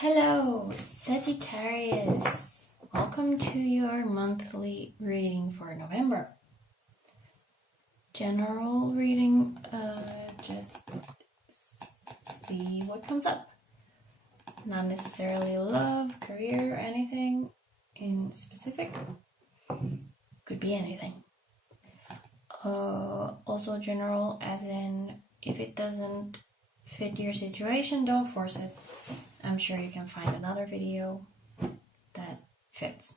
Hello, Sagittarius. Welcome to your monthly reading for November. General reading, just see what comes up. Not necessarily love, career, anything in specific. Could be anything. Also general, as in if it doesn't fit your situation, don't force it. I'm sure you can find another video that fits.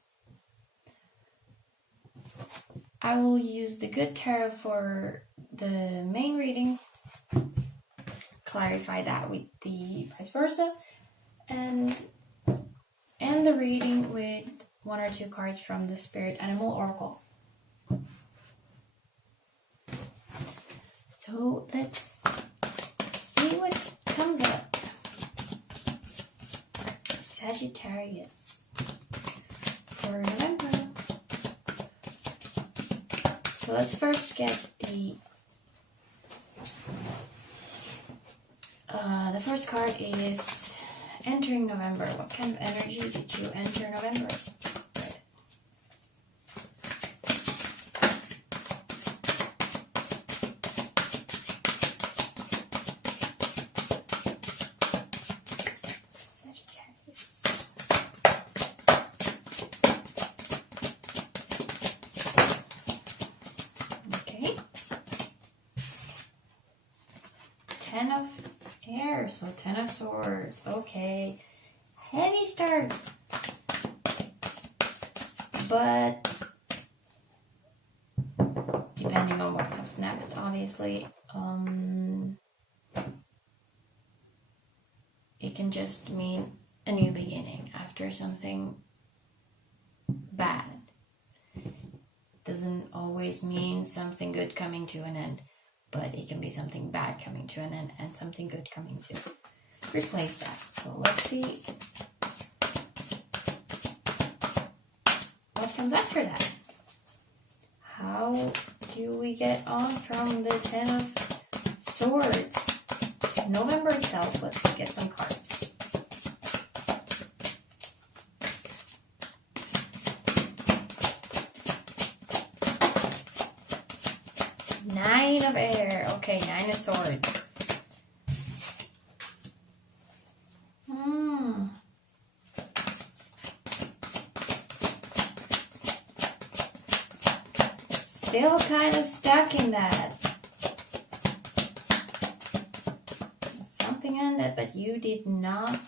I will use the good tarot for the main reading, clarify that with the vice versa, and end the reading with one or two cards from the Spirit Animal Oracle. So let's see what comes up. Sagittarius for November. So let's first get the first card is entering November. What kind of energy did you enter November? Ten of air, so 10 of swords. Okay, heavy start, but depending on what comes next, obviously, it can just mean a new beginning after something bad. Doesn't always mean something good coming to an end. But it can be something bad coming to an end and something good coming to replace that. So let's see what comes after that. How do we get on from the 10 of Swords? November itself, let's get some cards. Nine of air. Okay, 9 of swords. Still kind of stuck in that. Something ended, but you did not.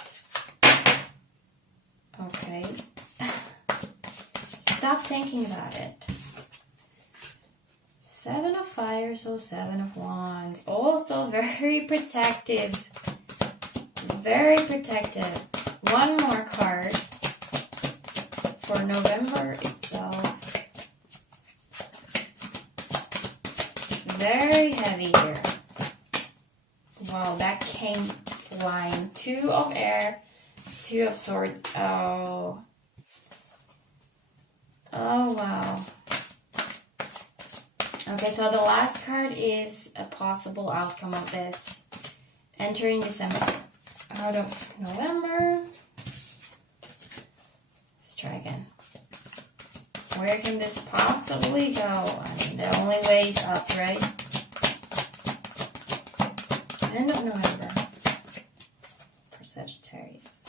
Okay. Stop thinking about it. 7 of fire, so 7 of wands. Also very protective. Very protective. One more card for November itself. Very heavy here. Wow, that came flying. 2 of air, 2 of swords. Oh. Oh, wow. Okay, so the last card is a possible outcome of this. Entering December. Out of November. Let's try again. Where can this possibly go? I mean, the only way is up, right? End of November for Sagittarius.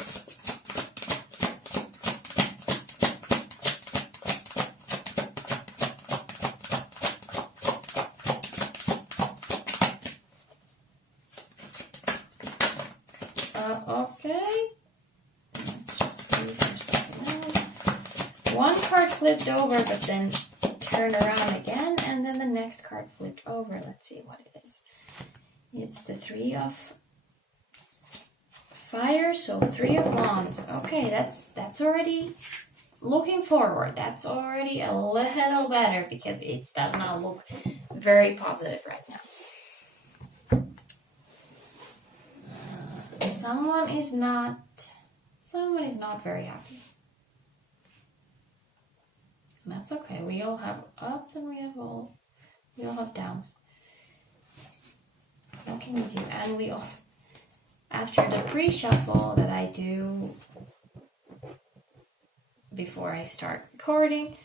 Okay, let's just see for something else. One card flipped over, but then turned around again, and then the next card flipped over. Let's see what it is. It's the 3 of fire, so 3 of wands. Okay, that's already looking forward. That's already a little better because it does not look very positive right now. Someone is not very happy. And that's okay. We all have ups and we all have downs. What can we do? And after the pre-shuffle that I do before I start recording,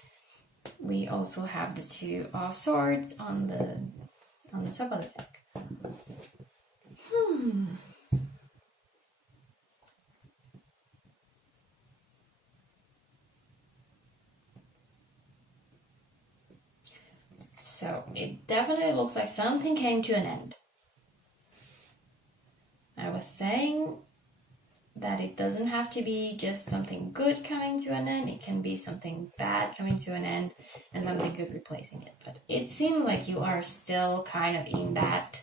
we also have the Two of Swords on the top of the deck. So it definitely looks like something came to an end. I was saying that it doesn't have to be just something good coming to an end. It can be something bad coming to an end and something good replacing it. But it seems like you are still kind of in that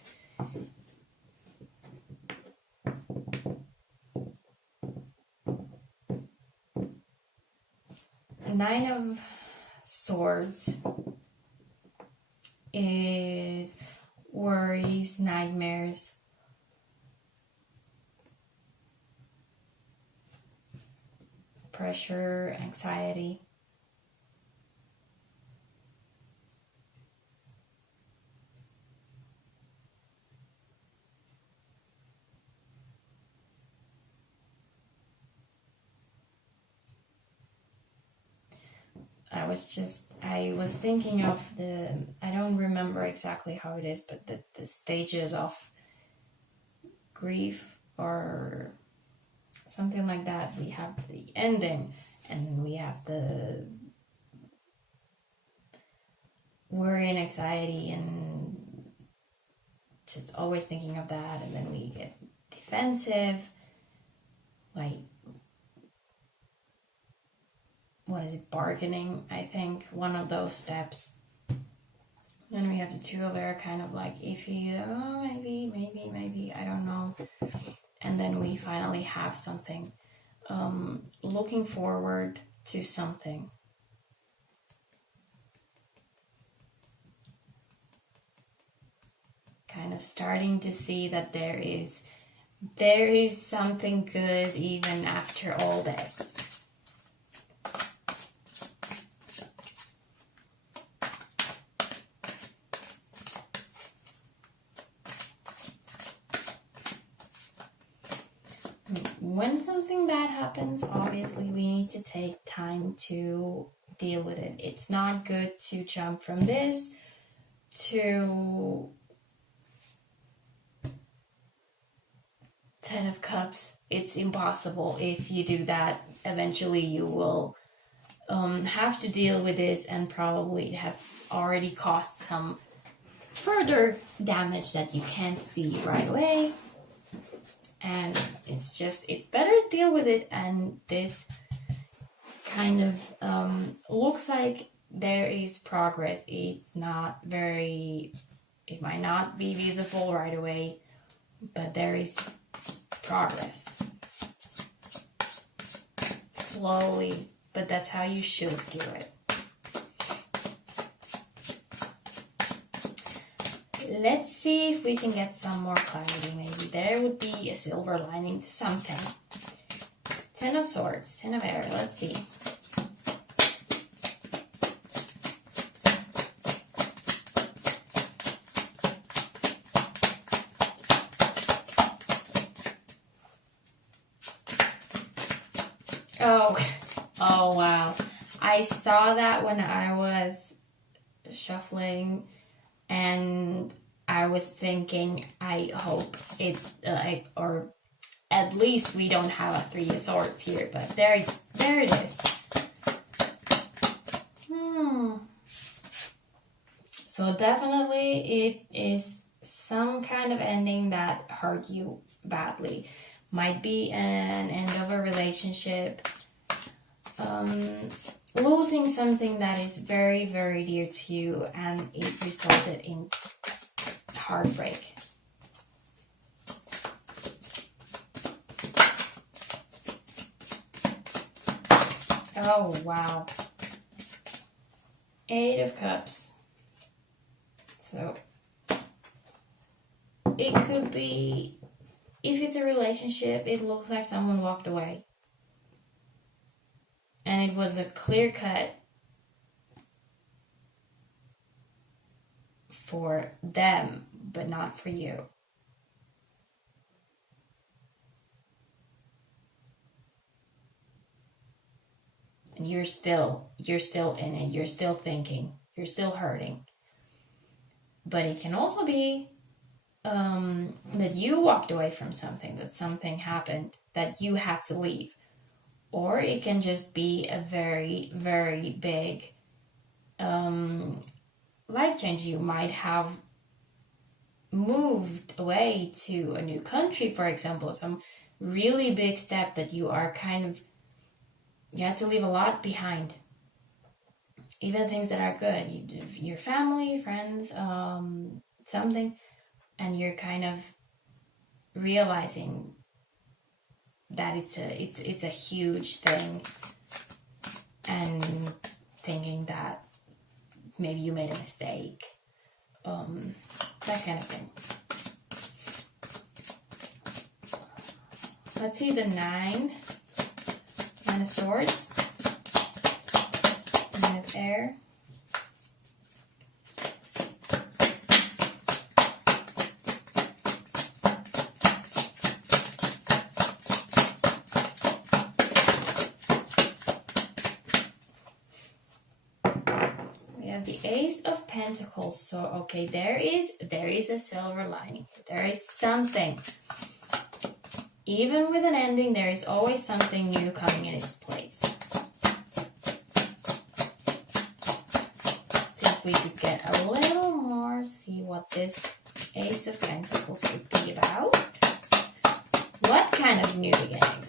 Nine of Swords is worries, nightmares, pressure, anxiety. I was thinking of I don't remember exactly how it is, but the stages of grief or something like that. We have the ending, and we have the worry and anxiety and just always thinking of that, and then we get defensive, like, what is it, bargaining, I think, one of those steps. Then we have the Two of Air, kind of like iffy, maybe, I don't know. And then we finally have something, looking forward to something. Kind of starting to see that there is something good even after all this. When something bad happens, obviously we need to take time to deal with it. It's not good to jump from this to Ten of Cups. It's impossible. If you do that, eventually you will have to deal with this, and probably it has already caused some further damage that you can't see right away. And it's better to deal with it, and this kind of looks like there is progress. It might not be visible right away, but there is progress. Slowly, but that's how you should do it. Let's see if we can get some more clarity. Maybe there would be a silver lining to something. Ten of Swords, Ten of Air, let's see. Oh wow. I saw that when I was shuffling, and I was thinking, I hope it, or at least we don't have a Three of Swords here, but there it is. So definitely it is some kind of ending that hurt you badly. Might be an end of a relationship, losing something that is very, very dear to you, and it resulted in heartbreak. Oh, wow. Eight of Cups. So, it could be, if it's a relationship, it looks like someone walked away. And it was a clear cut for them, but not for you. you're still in it, you're still thinking, you're still hurting. But it can also be that you walked away from something, that something happened, that you had to leave. Or it can just be a very, very big life change. You might have moved away to a new country, for example, some really big step that you are you had to leave a lot behind. Even things that are good, your family, friends, something, and you're kind of realizing that it's a huge thing, and thinking that maybe you made a mistake, that kind of thing. Let's see the Nine of Swords, Nine of Air. The Ace of Pentacles. So okay, there is a silver lining. There is something. Even with an ending, there is always something new coming in its place. Let's see if we could get a little more, see what this Ace of Pentacles would be about. What kind of new beginning?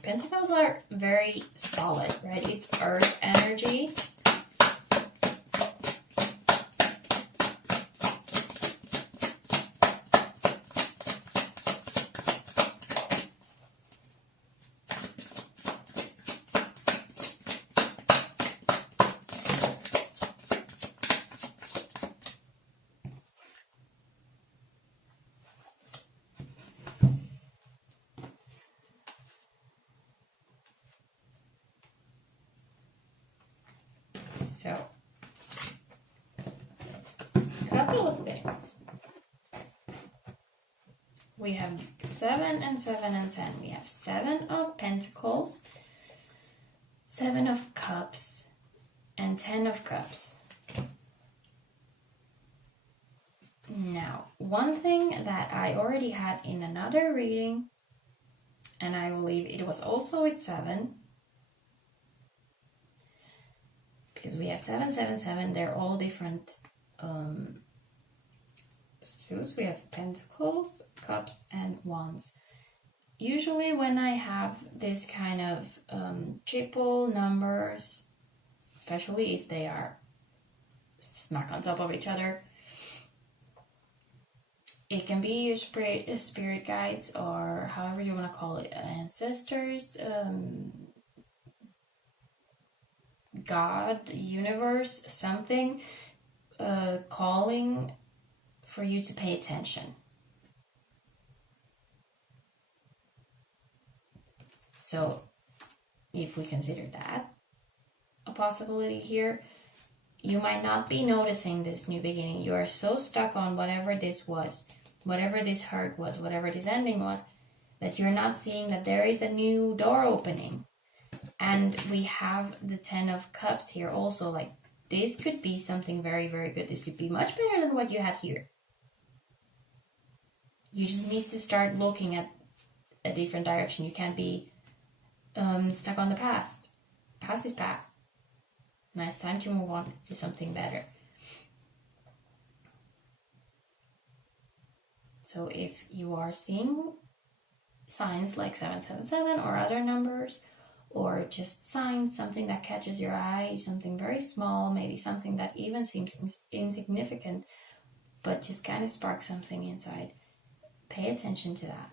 Pentacles are very solid, right? It's earth energy. So, a couple of things. We have 7 and 7 and 10. We have 7 of Pentacles, 7 of Cups, and 10 of Cups. Now, one thing that I already had in another reading, and I believe it was also with 7, because we have 7, 7, 7. They're all different suits. We have Pentacles, Cups, and Wands. Usually when I have this kind of triple numbers, especially if they are smack on top of each other, it can be your spirit guides, or however you want to call it, ancestors, God, universe, something calling for you to pay attention. So if we consider that a possibility here, you might not be noticing this new beginning. You are so stuck on whatever this was, whatever this hurt was, whatever this ending was, that you're not seeing that there is a new door opening. And we have the 10 of Cups here also. Like, this could be something very, very good. This could be much better than what you had here. You just need to start looking at a different direction. You can't be stuck on the past. Past is past. Now it's time to move on to something better. So if you are seeing signs like 777 or other numbers, or just signs, something that catches your eye, something very small, maybe something that even seems insignificant, but just kind of sparks something inside, pay attention to that.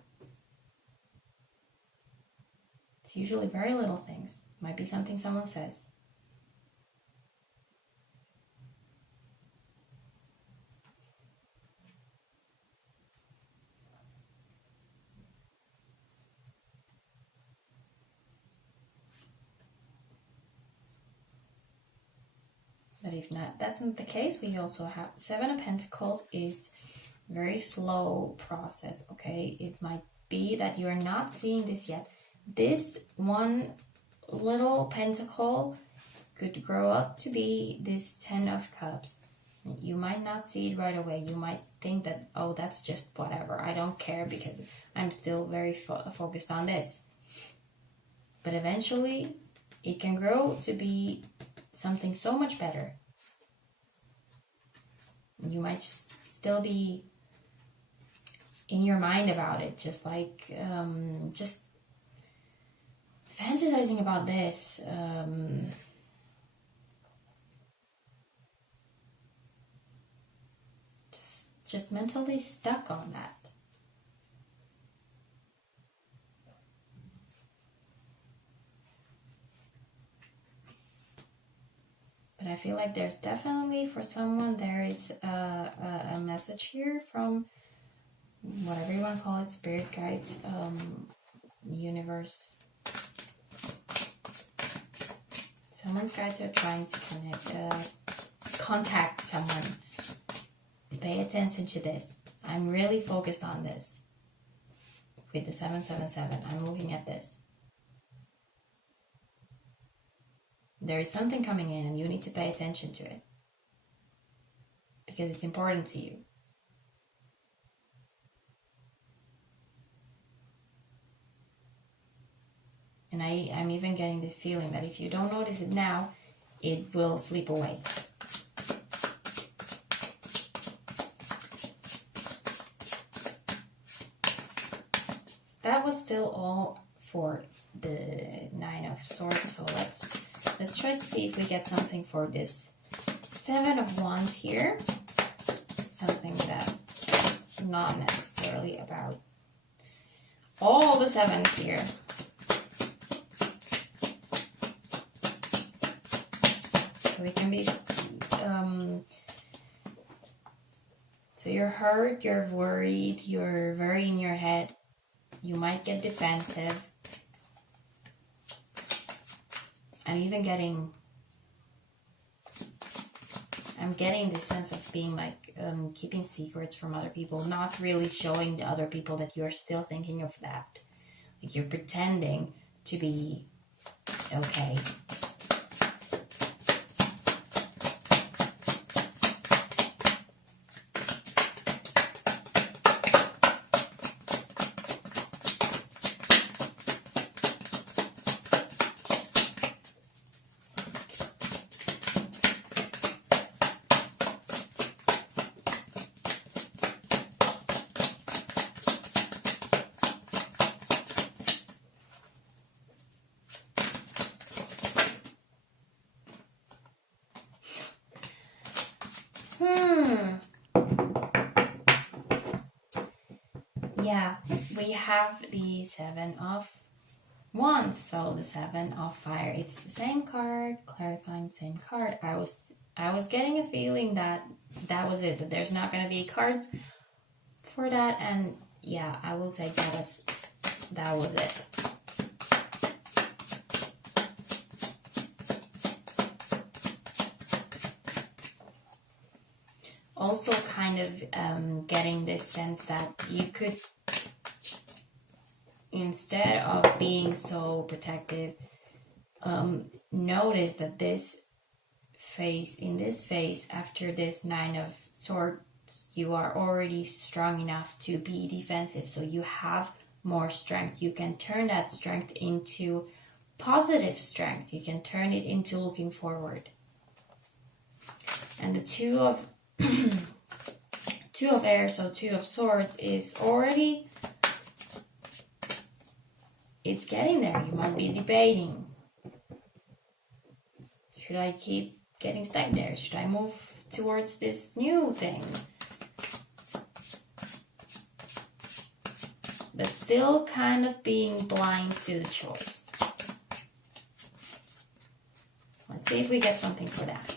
It's usually very little things. Might be something someone says. But if not, that's not the case. We also have 7 of Pentacles is very slow process, okay? It might be that you're not seeing this yet. This one little pentacle could grow up to be this 10 of Cups. You might not see it right away. You might think that, oh, that's just whatever. I don't care because I'm still very focused on this. But eventually, it can grow to be something so much better. You might still be in your mind about it, just like, just fantasizing about this. Just mentally stuck on that. But I feel like there's definitely, for someone, there is a message here from whatever you want to call it, spirit guides, universe. Someone's guides are trying to contact someone. Pay attention to this. I'm really focused on this. With the 777, I'm looking at this. There is something coming in and you need to pay attention to it. Because it's important to you. And I'm even getting this feeling that if you don't notice it now, it will slip away. That was still all for the 9 of Swords. So let's try to see if we get something for this 7 of Wands here. Something that not necessarily about all the 7s here. So it can be, so you're hurt, you're worried, you're very in your head. You might get defensive. I'm getting this sense of being like, keeping secrets from other people, not really showing the other people that you're still thinking of that. Like you're pretending to be okay. Yeah, we have the 7 of Wands, so the 7 of Fire. It's the same card, clarifying same card. I was getting a feeling that was it, that there's not going to be cards for that, and yeah, I will take that as that was it. Also kind of getting this sense that you could, instead of being so protective, notice that in this phase, after this 9 of Swords, you are already strong enough to be defensive. So you have more strength. You can turn that strength into positive strength. You can turn it into looking forward. And the 2 of Air, so 2 of Swords is already, it's getting there. You might be debating. Should I keep getting stuck there? Should I move towards this new thing? But still kind of being blind to the choice. Let's see if we get something for that.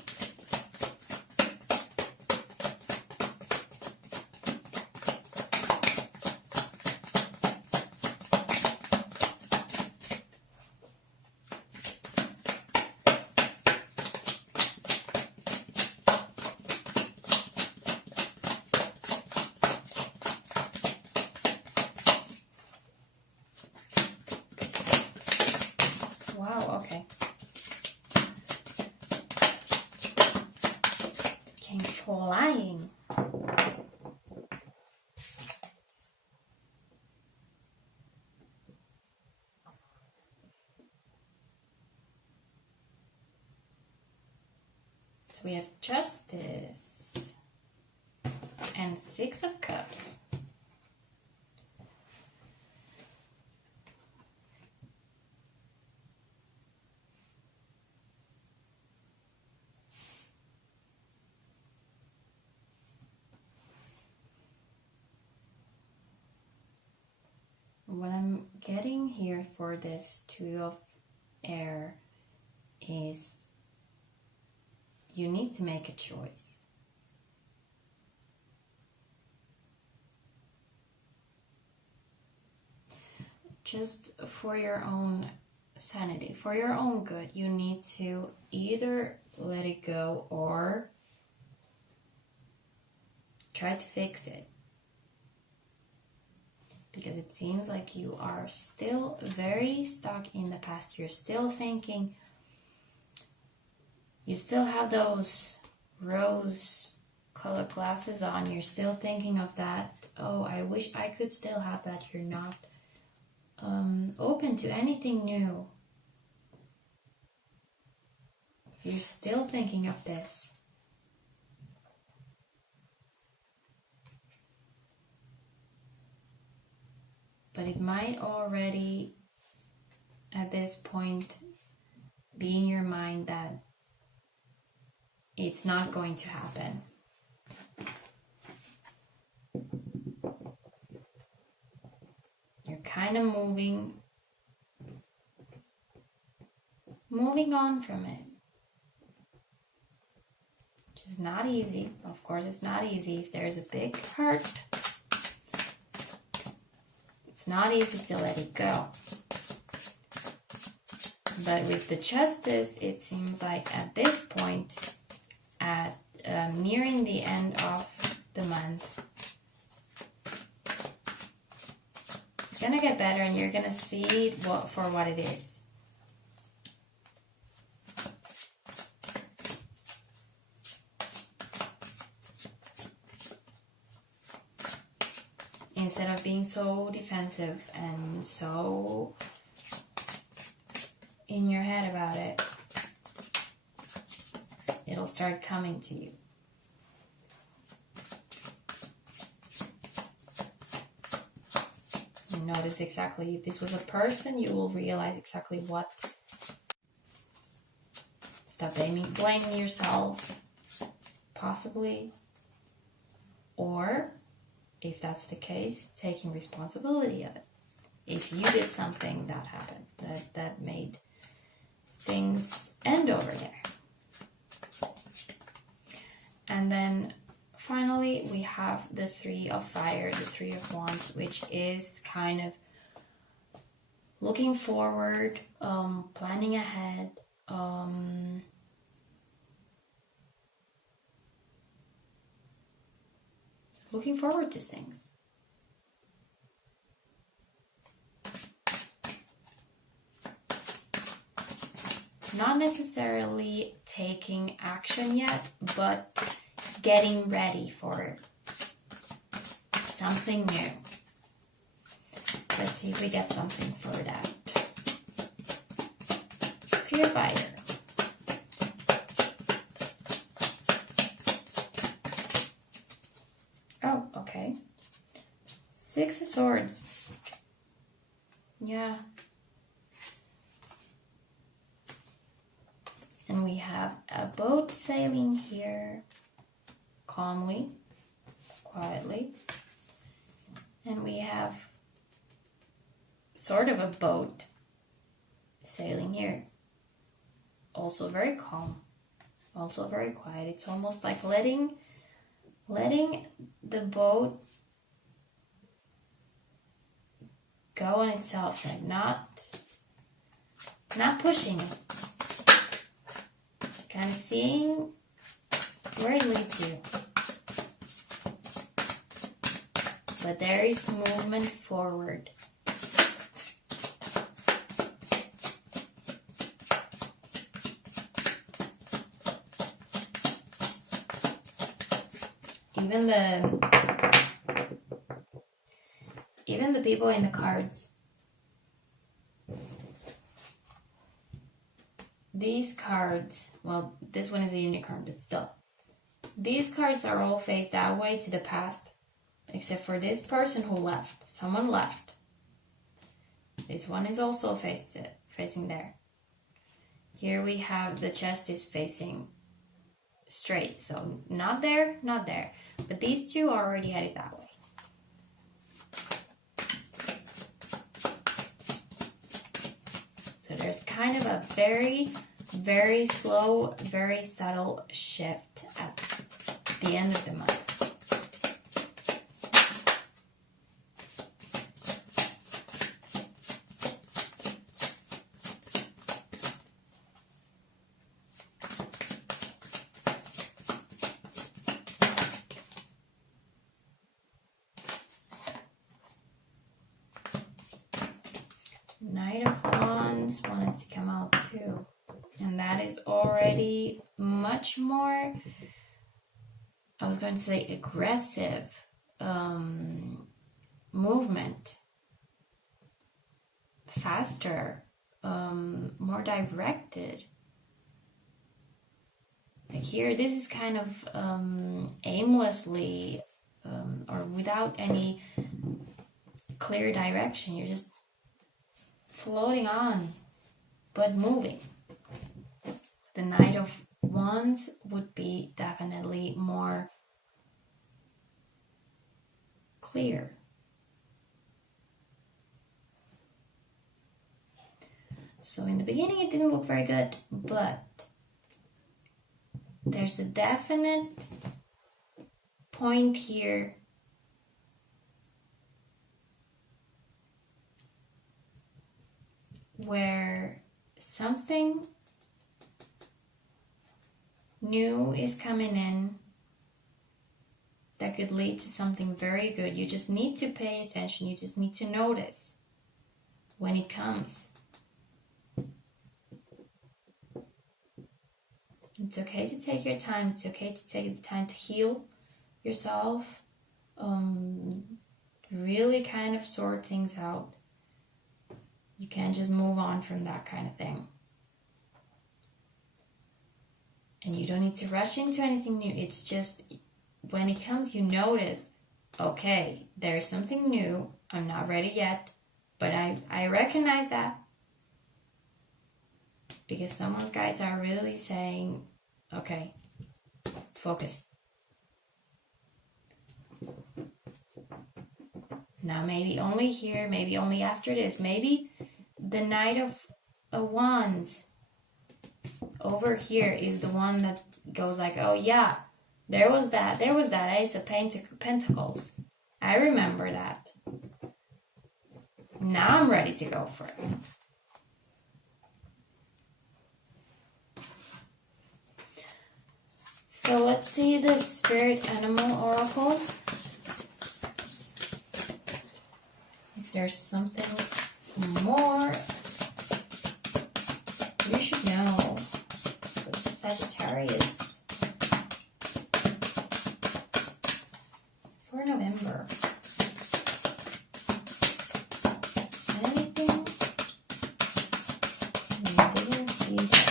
flying. So we have Justice and Six of Cups. What I'm getting here for this Two of Air is you need to make a choice. Just for your own sanity, for your own good, you need to either let it go or try to fix it. Because it seems like you are still very stuck in the past. You're still thinking, you still have those rose colored glasses on. You're still thinking of that. Oh, I wish I could still have that. You're not open to anything new. You're still thinking of this. But it might already, at this point, be in your mind that it's not going to happen. You're kind of moving on from it. Which is not easy. Of course, it's not easy. If there's a big hurt, it's not easy to let it go. But with the Justice, it seems like at this point, at nearing the end of the month, it's gonna get better, and you're gonna see it for what it is. Instead of being so defensive and so in your head about it, it'll start coming to you. You notice exactly, if this was a person, you will realize exactly what. Stop blaming yourself, possibly. Or, if that's the case, taking responsibility of it. If you did something that happened, that made things end over there. And then finally we have the Three of Fire, the Three of Wands, which is kind of looking forward, planning ahead, looking forward to things. Not necessarily taking action yet, but getting ready for something new. Let's see if we get something for that. Three of Fire. Oh, okay. Six of Swords. Yeah. And we have a boat sailing here, calmly, quietly. And we have sort of a boat sailing here. Also very calm, also very quiet. It's almost like letting the boat go on itself, like not pushing it. Just kind of seeing where it leads you. But there is movement forward. Even the people in the cards. These cards, well, this one is a unicorn, but still. These cards are all faced that way to the past. Except for this person who left. Someone left. This one is also facing there. Here we have the chest is facing straight. So not there, not there. But these two are already headed that way. So there's kind of a very, very slow, very subtle shift at the end of the month. Knight of Wands wanted to come out too. And that is already much more, I was going to say aggressive movement. Faster, more directed. Like here, this is kind of aimlessly or without any clear direction. You're just floating on, but moving. The Knight of Wands would be definitely more clear. So in the beginning it didn't look very good, but there's a definite point here where something new is coming in that could lead to something very good. You just need to pay attention. You just need to notice when it comes. It's okay to take your time. It's okay to take the time to heal yourself. Really kind of sort things out. You can't just move on from that kind of thing. And you don't need to rush into anything new. It's just when it comes, you notice, okay, there's something new. I'm not ready yet, but I recognize that. Because someone's guides are really saying, okay, focus. Now maybe only here, maybe only after this. Maybe the Knight of Wands over here is the one that goes like, oh yeah, there was that Ace of Pentacles. I remember that. Now I'm ready to go for it. So let's see the Spirit Animal Oracle. If there's something more you should know for Sagittarius for November. Anything we didn't see yet.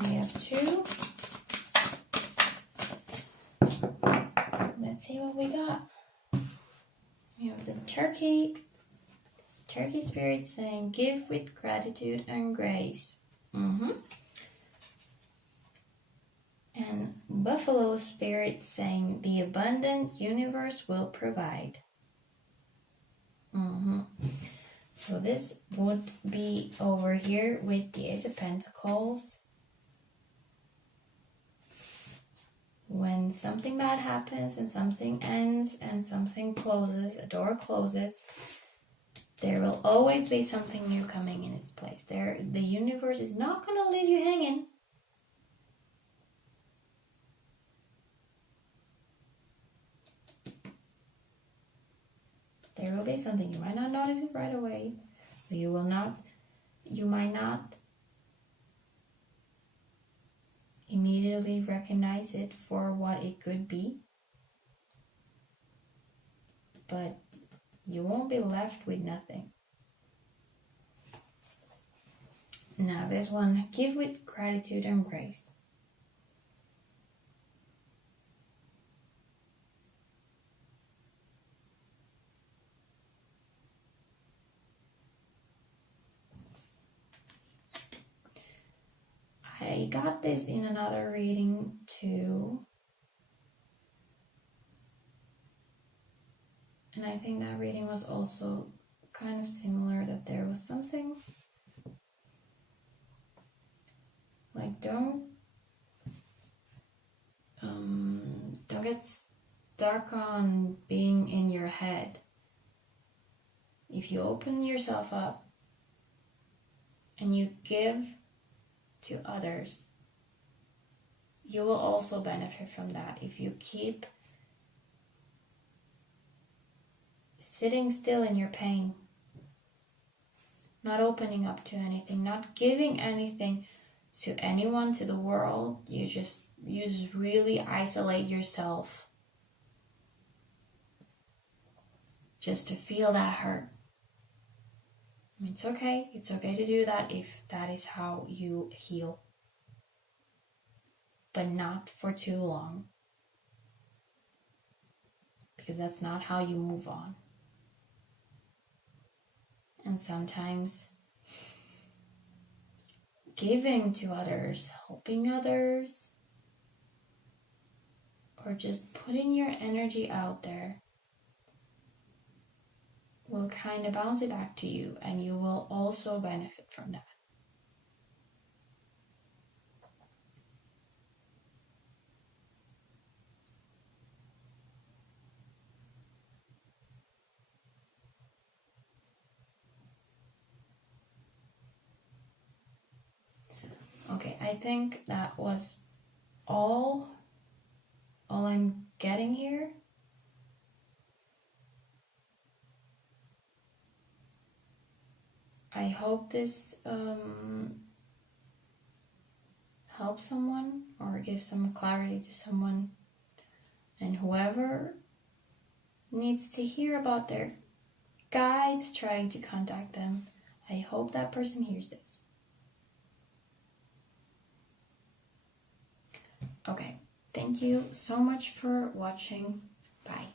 We have two. Let's see what we got. We have the turkey spirit saying, give with gratitude and grace. And buffalo spirit saying, the abundant universe will provide. So this would be over here with the Ace of Pentacles. when something bad happens and something ends and something closes, a door closes, there will always be something new coming in its place. The universe is not going to leave you hanging. There will be something. You might not notice it right away. You might not immediately recognize it for what it could be. But you won't be left with nothing. Now this one, give with gratitude and grace. I got this in another reading too. And I think that reading was also kind of similar, that there was something like don't get stuck on being in your head. If you open yourself up and you give to others, you will also benefit from that. If you keep sitting still in your pain, not opening up to anything, not giving anything to anyone, to the world, you just really isolate yourself just to feel that hurt. It's okay to do that if that is how you heal, but not for too long, because that's not how you move on. And sometimes giving to others, helping others, or just putting your energy out there will kind of bounce it back to you, and you will also benefit from that. Okay, I think that was all I'm getting here. I hope this helps someone or gives some clarity to someone, and whoever needs to hear about their guides trying to contact them, I hope that person hears this. Okay, thank you so much for watching. Bye.